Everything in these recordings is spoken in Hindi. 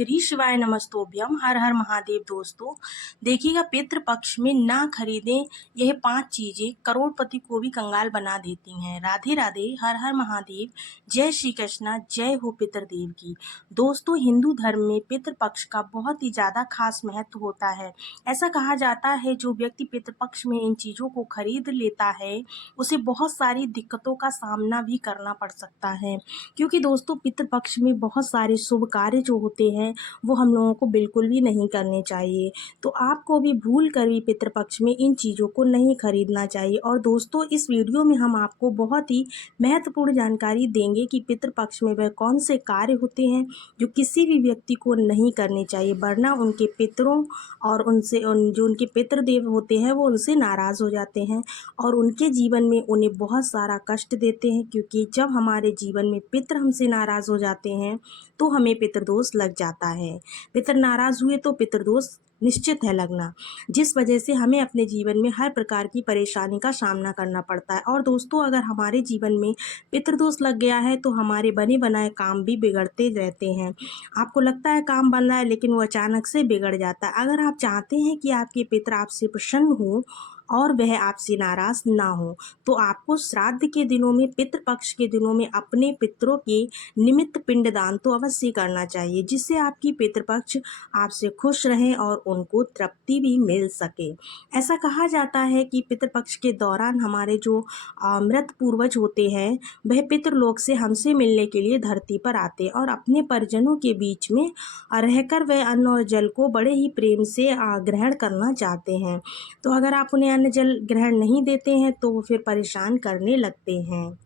श्री शिवाय नमस्तोभ्यम। हर हर महादेव। दोस्तों देखिएगा, पितृपक्ष में ना खरीदें यह 5 चीजें करोड़पति को भी कंगाल बना देती हैं। राधे राधे, हर हर महादेव, जय श्री कृष्णा, जय हो पितृदेव की। दोस्तों हिंदू धर्म में पितृपक्ष का बहुत ही ज्यादा खास महत्व होता है। ऐसा कहा जाता है जो व्यक्ति पितृपक्ष में इन चीजों को खरीद लेता है उसे बहुत सारी दिक्कतों का सामना भी करना पड़ सकता है, क्योंकि दोस्तों पितृपक्ष में बहुत सारे शुभ कार्य जो होते हैं वो हम लोगों को बिल्कुल भी नहीं करने चाहिए। तो आपको भी भूल कर भी पितृपक्ष में इन चीज़ों को नहीं खरीदना चाहिए। और दोस्तों इस वीडियो में हम आपको बहुत ही महत्वपूर्ण जानकारी देंगे कि पितृपक्ष में वह कौन से कार्य होते हैं जो किसी भी व्यक्ति को नहीं करने चाहिए, वरना उनके पितरों और जो उनके पितृदेव होते हैं वो उनसे नाराज़ हो जाते हैं और उनके जीवन में उन्हें बहुत सारा कष्ट देते हैं। क्योंकि जब हमारे जीवन में पितर हमसे नाराज़ हो जाते हैं तो हमें पितृदोष लग जाता है। पितर नाराज़ हुए तो पितृदोष निश्चित है लगना, जिस वजह से हमें अपने जीवन में हर प्रकार की परेशानी का सामना करना पड़ता है। और दोस्तों अगर हमारे जीवन में पितृदोष लग गया है तो हमारे बने बनाए काम भी बिगड़ते रहते हैं। आपको लगता है काम बन रहा है लेकिन वो अचानक से बिगड़ जाता है। अगर आप चाहते हैं कि आपके पितर आपसे प्रसन्न हो और वह आपसे नाराज़ ना हो तो आपको श्राद्ध के दिनों में, पितृपक्ष के दिनों में अपने पितरों के निमित्त पिंडदान तो अवश्य करना चाहिए, जिससे आपकी पितृपक्ष आपसे खुश रहें और उनको तृप्ति भी मिल सके। ऐसा कहा जाता है कि पितृपक्ष के दौरान हमारे जो मृत पूर्वज होते हैं वह पितृलोक से हमसे मिलने के लिए धरती पर आते और अपने परिजनों के बीच में रहकर वह अन्न और जल को बड़े ही प्रेम से ग्रहण करना चाहते हैं। तो अगर आप उन्हें अन्न जल ग्रहण नहीं देते हैं तो वो फिर परेशान करने लगते हैं।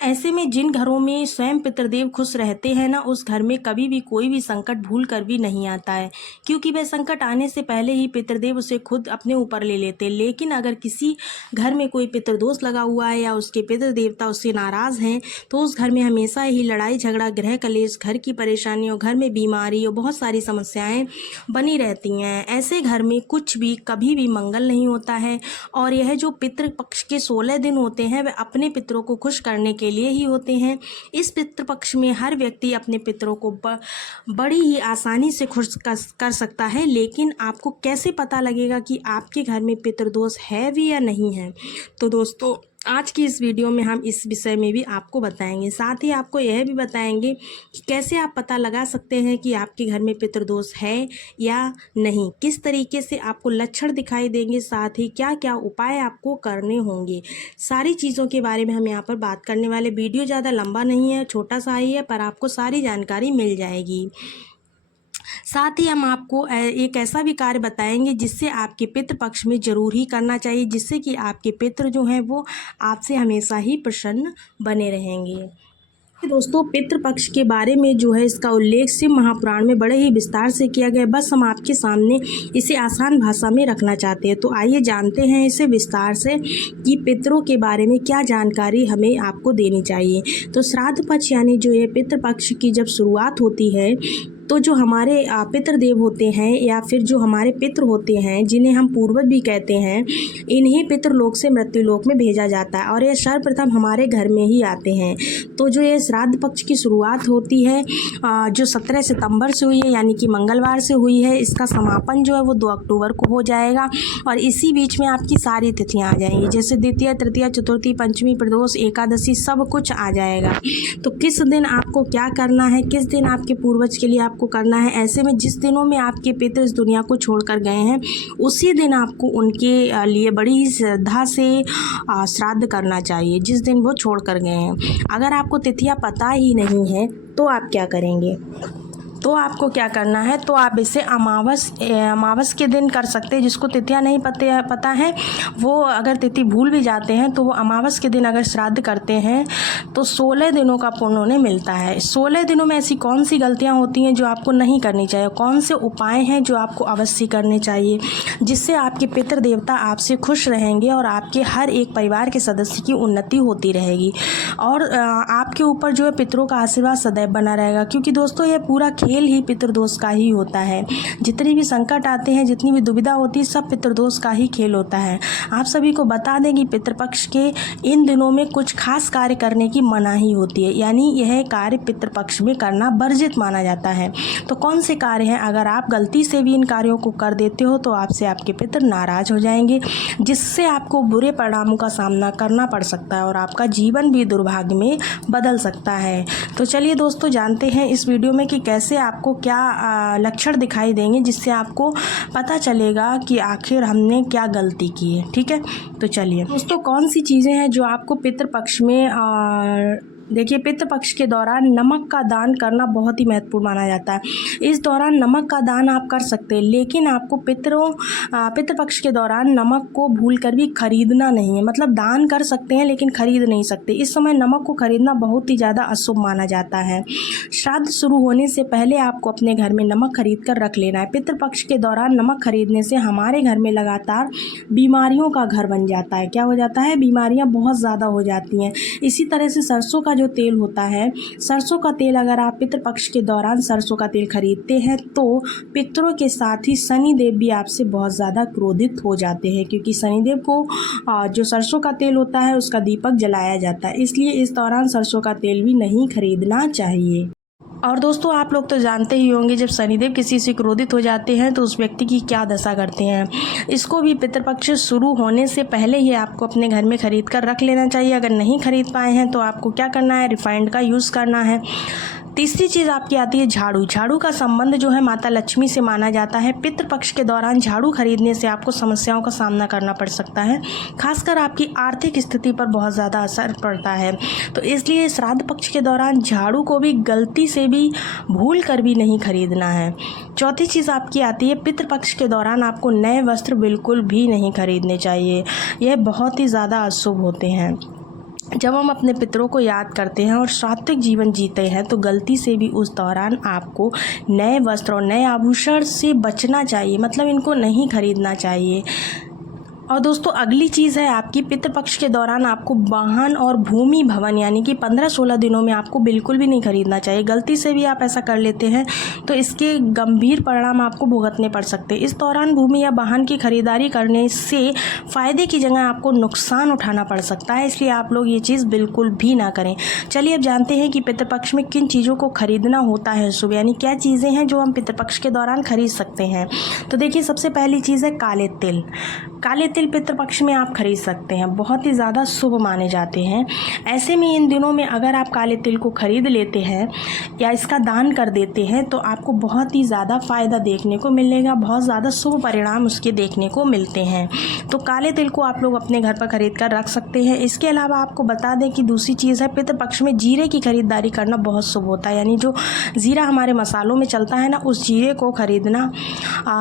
ऐसे में जिन घरों में स्वयं पितृदेव खुश रहते हैं ना, उस घर में कभी भी कोई भी संकट भूल कर भी नहीं आता है, क्योंकि वह संकट आने से पहले ही पितृदेव उसे खुद अपने ऊपर ले लेते हैं। लेकिन अगर किसी घर में कोई पितृदोष लगा हुआ है या उसके पितृ देवता उससे नाराज़ हैं तो उस घर में हमेशा ही लड़ाई झगड़ा, गृह कलेश, घर की परेशानियों, घर में बीमारी और बहुत सारी समस्याएँ बनी रहती हैं। ऐसे घर में कुछ भी कभी भी मंगल नहीं होता है। और यह जो पितृपक्ष के 16 दिन होते हैं वह अपने पितरों को खुश करने के लिए ही होते हैं। इस पितृपक्ष में हर व्यक्ति अपने पितरों को बड़ी ही आसानी से खुश कर सकता है। लेकिन आपको कैसे पता लगेगा कि आपके घर में पितृदोष है भी या नहीं है? तो दोस्तों आज की इस वीडियो में हम इस विषय में भी आपको बताएंगे। साथ ही आपको यह भी बताएंगे कि कैसे आप पता लगा सकते हैं कि आपके घर में पितृदोष है या नहीं, किस तरीके से आपको लक्षण दिखाई देंगे, साथ ही क्या क्या उपाय आपको करने होंगे। सारी चीज़ों के बारे में हम यहाँ पर बात करने वाले। वीडियो ज़्यादा लंबा नहीं है, छोटा सा ही है, पर आपको सारी जानकारी मिल जाएगी। साथ ही हम आपको एक ऐसा भी कार्य बताएंगे जिससे आपके पितृपक्ष में जरूर ही करना चाहिए, जिससे कि आपके पितृ जो हैं वो आपसे हमेशा ही प्रसन्न बने रहेंगे। दोस्तों पितृपक्ष के बारे में जो है इसका उल्लेख शिव महापुराण में बड़े ही विस्तार से किया गया है। बस हम आपके सामने इसे आसान भाषा में रखना चाहते हैं। तो आइए जानते हैं इसे विस्तार से कि पितरों के बारे में क्या जानकारी हमें आपको देनी चाहिए। तो श्राद्ध पक्ष यानी जो ये पितृपक्ष की जब शुरुआत होती है तो जो हमारे पितृदेव होते हैं या फिर जो हमारे पितृ होते हैं, जिन्हें हम पूर्वज भी कहते हैं, इन्हें पितृलोक से मृत्युलोक में भेजा जाता है और ये सर्वप्रथम हमारे घर में ही आते हैं। तो जो ये श्राद्ध पक्ष की शुरुआत होती है जो 17 सितंबर से हुई है, यानी कि मंगलवार से हुई है, इसका समापन जो है वो 2 अक्टूबर को हो जाएगा। और इसी बीच में आपकी सारी तिथियाँ आ जाएंगी, जैसे द्वितीया, तृतीया, चतुर्थी, पंचमी, प्रदोष, एकादशी, सब कुछ आ जाएगा। तो किस दिन आपको क्या करना है, किस दिन आपके पूर्वज के लिए को करना है, ऐसे में जिस दिनों में आपके पितर इस दुनिया को छोड़कर गए हैं उसी दिन आपको उनके लिए बड़ी ही श्रद्धा से श्राद्ध करना चाहिए, जिस दिन वो छोड़कर गए हैं। अगर आपको तिथियां पता ही नहीं है तो आप क्या करेंगे? तो आपको क्या करना है, तो आप इसे अमावस के दिन कर सकते हैं। जिसको तिथियां नहीं पता है वो अगर तिथि भूल भी जाते हैं तो वो अमावस के दिन अगर श्राद्ध करते हैं तो 16 दिनों का पुण्य उन्हें मिलता है। 16 दिनों में ऐसी कौन सी गलतियां होती हैं जो आपको नहीं करनी चाहिए, कौन से उपाय हैं जो आपको अवश्य करने चाहिए, जिससे आपके पितृ देवता आपसे खुश रहेंगे और आपके हर एक परिवार के सदस्य की उन्नति होती रहेगी और आपके ऊपर जो है पितरों का आशीर्वाद सदैव बना रहेगा। क्योंकि दोस्तों ये पूरा खेल ही पितृदोष का ही होता है। जितनी भी संकट आते हैं, जितनी भी दुविधा होती है, सब पितृदोष का ही खेल होता है। आप सभी को बता दें कि पितृपक्ष के इन दिनों में कुछ खास कार्य करने की मनाही होती है, यानी यह कार्य पितृपक्ष में करना वर्जित माना जाता है। तो कौन से कार्य हैं? अगर आप गलती से भी इन कार्यों को कर देते हो तो आपसे आपके पितृ नाराज हो जाएंगे, जिससे आपको बुरे परिणामों का सामना करना पड़ सकता है और आपका जीवन भी दुर्भाग्य में बदल सकता है। तो चलिए दोस्तों, जानते हैं इस वीडियो में कि कैसे आपको क्या लक्षण दिखाई देंगे, जिससे आपको पता चलेगा कि आखिर हमने क्या गलती की है। ठीक है, तो चलिए दोस्तों, कौन सी चीज़ें हैं जो आपको पितृपक्ष में देखिए, पितृपक्ष के दौरान नमक का दान करना बहुत ही महत्वपूर्ण माना जाता है। इस दौरान नमक का दान आप कर सकते हैं, लेकिन आपको पितृपक्ष के दौरान नमक को भूलकर भी खरीदना नहीं है। मतलब दान कर सकते हैं लेकिन खरीद नहीं सकते। इस समय नमक को खरीदना बहुत ही ज़्यादा अशुभ माना जाता है। श्राद्ध शुरू होने से पहले आपको अपने घर में नमक खरीद कर रख लेना है। पितृपक्ष के दौरान नमक खरीदने से हमारे घर में लगातार बीमारियों का घर बन जाता है। क्या हो जाता है? बीमारियाँ बहुत ज़्यादा हो जाती हैं। इसी तरह से सरसों का जो तेल होता है, सरसों का तेल अगर आप पितृपक्ष के दौरान सरसों का तेल खरीदते हैं तो पितरों के साथ ही शनिदेव भी आपसे बहुत ज़्यादा क्रोधित हो जाते हैं, क्योंकि शनिदेव को जो सरसों का तेल होता है उसका दीपक जलाया जाता है। इसलिए इस दौरान सरसों का तेल भी नहीं खरीदना चाहिए। और दोस्तों, आप लोग तो जानते ही होंगे, जब शनिदेव किसी से क्रोधित हो जाते हैं तो उस व्यक्ति की क्या दशा करते हैं। इसको भी पितृपक्ष शुरू होने से पहले ही आपको अपने घर में खरीद कर रख लेना चाहिए। अगर नहीं खरीद पाए हैं तो आपको क्या करना है? रिफाइंड का यूज़ करना है। तीसरी चीज़ आपकी आती है झाड़ू। झाड़ू का संबंध जो है माता लक्ष्मी से माना जाता है। पितृपक्ष के दौरान झाड़ू खरीदने से आपको समस्याओं का सामना करना पड़ सकता है, खासकर आपकी आर्थिक स्थिति पर बहुत ज़्यादा असर पड़ता है। तो इसलिए श्राद्ध पक्ष के दौरान झाड़ू को भी गलती से भी भूल कर भी नहीं खरीदना है। चौथी चीज़ आपकी आती है, पितृपक्ष के दौरान आपको नए वस्त्र बिल्कुल भी नहीं खरीदने चाहिए। यह बहुत ही ज़्यादा अशुभ होते हैं। जब हम अपने पितरों को याद करते हैं और सात्विक जीवन जीते हैं तो गलती से भी उस दौरान आपको नए वस्त्र और नए आभूषण से बचना चाहिए, मतलब इनको नहीं खरीदना चाहिए। और दोस्तों, अगली चीज़ है आपकी, पितृपक्ष के दौरान आपको वाहन और भूमि भवन यानी कि 15-16 दिनों में आपको बिल्कुल भी नहीं खरीदना चाहिए। गलती से भी आप ऐसा कर लेते हैं तो इसके गंभीर परिणाम आपको भुगतने पड़ सकते हैं। इस दौरान भूमि या वाहन की खरीदारी करने से फ़ायदे की जगह आपको नुकसान उठाना पड़ सकता है, इसलिए आप लोग ये चीज़ बिल्कुल भी ना करें। चलिए अब जानते हैं कि पितृपक्ष में किन चीज़ों को खरीदना होता है शुभ, यानी क्या चीज़ें हैं जो हम पितृपक्ष के दौरान खरीद सकते हैं। तो देखिए, सबसे पहली चीज़ है काले तिल। काले तिल पितृपक्ष में आप खरीद सकते हैं, बहुत ही ज़्यादा शुभ माने जाते हैं। ऐसे में इन दिनों में अगर आप काले तिल को खरीद लेते हैं या इसका दान कर देते हैं तो आपको बहुत ही ज़्यादा फ़ायदा देखने को मिलेगा, बहुत ज़्यादा शुभ परिणाम उसके देखने को मिलते हैं। तो काले तिल को आप लोग अपने घर पर खरीद कर रख सकते हैं। इसके अलावा आपको बता दें कि दूसरी चीज़ है, पितृपक्ष में जीरे की खरीदारी करना बहुत शुभ होता है, यानी जो जीरा हमारे मसालों में चलता है ना, उस जीरे को खरीदना,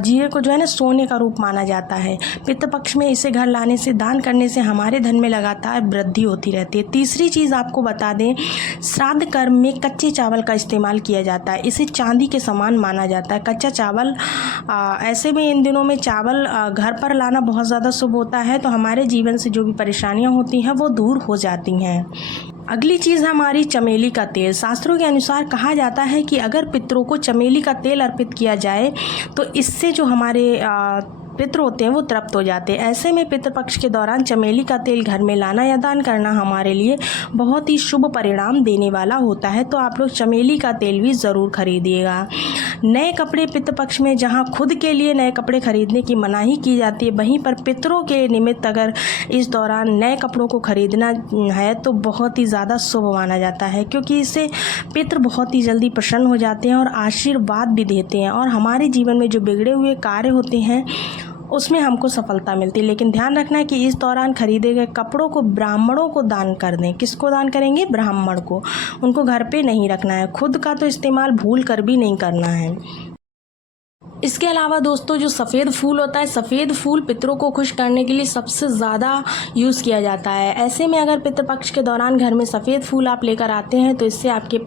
जीरे को जो है ना सोने का रूप माना जाता है। पितृपक्ष में इसे घर लाने से, दान करने से हमारे धन में लगातार वृद्धि होती रहती है। तीसरी चीज़ आपको बता दें, श्राद्ध कर्म में कच्चे चावल का इस्तेमाल किया जाता है। इसे चांदी के समान माना जाता है, कच्चा चावल। ऐसे में इन दिनों में चावल घर पर लाना बहुत ज़्यादा शुभ होता है, तो हमारे जीवन से जो भी परेशानियां होती हैं वो दूर हो जाती हैं। अगली चीज़ है हमारी चमेली का तेल। शास्त्रों के अनुसार कहा जाता है कि अगर पितरों को चमेली का तेल अर्पित किया जाए तो इससे जो हमारे पितृ होते हैं वो तृप्त हो जाते हैं। ऐसे में पितृपक्ष के दौरान चमेली का तेल घर में लाना या दान करना हमारे लिए बहुत ही शुभ परिणाम देने वाला होता है। तो आप लोग चमेली का तेल भी ज़रूर खरीदिएगा। नए कपड़े पितृपक्ष में जहां खुद के लिए नए कपड़े खरीदने की मनाही की जाती है, वहीं पर पितरों के निमित्त अगर इस दौरान नए कपड़ों को खरीदना है तो बहुत ही ज़्यादा शुभ माना जाता है, क्योंकि इससे पितृ बहुत ही जल्दी प्रसन्न हो जाते हैं और आशीर्वाद भी देते हैं, और हमारे जीवन में जो बिगड़े हुए कार्य होते हैं उसमें हमको सफलता मिलती है। लेकिन ध्यान रखना है कि इस दौरान खरीदे गए कपड़ों को ब्राह्मणों को दान कर दें। किसको दान करेंगे? ब्राह्मण को। उनको घर पे नहीं रखना है, खुद का तो इस्तेमाल भूल कर भी नहीं करना है। इसके अलावा दोस्तों, जो सफ़ेद फूल होता है, सफ़ेद फूल पितरों को खुश करने के लिए सबसे ज़्यादा यूज़ किया जाता है। ऐसे में अगर पितृपक्ष के दौरान घर में सफ़ेद फूल आप लेकर आते हैं तो इससे आपके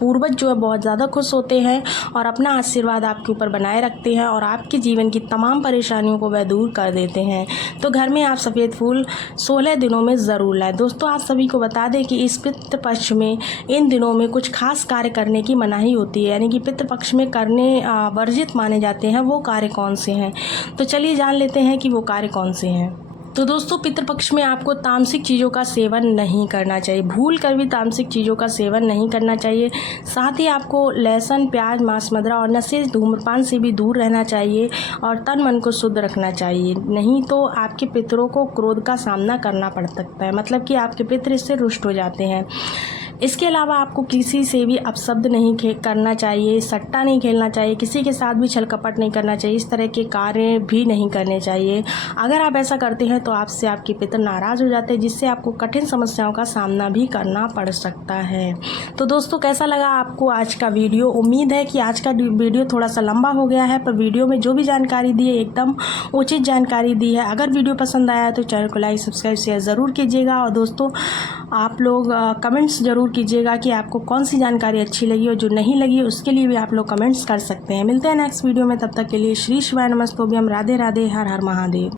पूर्वज जो है बहुत ज़्यादा खुश होते हैं और अपना आशीर्वाद आपके ऊपर बनाए रखते हैं और आपके जीवन की तमाम परेशानियों को वह दूर कर देते हैं। तो घर में आप सफ़ेद फूल 16 दिनों में ज़रूर लाएं। दोस्तों, आप सभी को बता दें कि इस पितृपक्ष में इन दिनों में कुछ खास कार्य करने की मनाही होती है, यानी कि पितृपक्ष में करने वर्जित माने जाते हैं। वो कार्य कौन से हैं, तो चलिए जान लेते हैं कि वो कार्य कौन से हैं। तो दोस्तों, पितृपक्ष में आपको तामसिक चीज़ों का सेवन नहीं करना चाहिए, भूल कर भी तामसिक चीज़ों का सेवन नहीं करना चाहिए। साथ ही आपको लहसुन, प्याज, मांस, मदिरा और नशे, धूम्रपान से भी दूर रहना चाहिए और तन मन को शुद्ध रखना चाहिए। नहीं तो आपके पितरों को क्रोध का सामना करना पड़ सकता है, मतलब कि आपके पितर इससे रुष्ट हो जाते हैं। इसके अलावा आपको किसी से भी अपशब्द नहीं करना चाहिए, सट्टा नहीं खेलना चाहिए, किसी के साथ भी छल कपट नहीं करना चाहिए, इस तरह के कार्य भी नहीं करने चाहिए। अगर आप ऐसा करते हैं तो आपसे आपके पितर नाराज़ हो जाते हैं, जिससे आपको कठिन समस्याओं का सामना भी करना पड़ सकता है। तो दोस्तों, कैसा लगा आपको आज का वीडियो? उम्मीद है कि आज का वीडियो थोड़ा सा लंबा हो गया है, पर वीडियो में जो भी जानकारी दी है एकदम उचित जानकारी दी है। अगर वीडियो पसंद आया तो चैनल को लाइक, सब्सक्राइब, शेयर ज़रूर कीजिएगा। और दोस्तों, आप लोग कमेंट्स ज़रूर कीजिएगा कि आपको कौन सी जानकारी अच्छी लगी और जो नहीं लगी उसके लिए भी आप लोग कमेंट्स कर सकते हैं। मिलते हैं नेक्स्ट वीडियो में, तब तक के लिए श्री शिवाय नमस्तोभ्यम, राधे राधे, हर हर महादेव।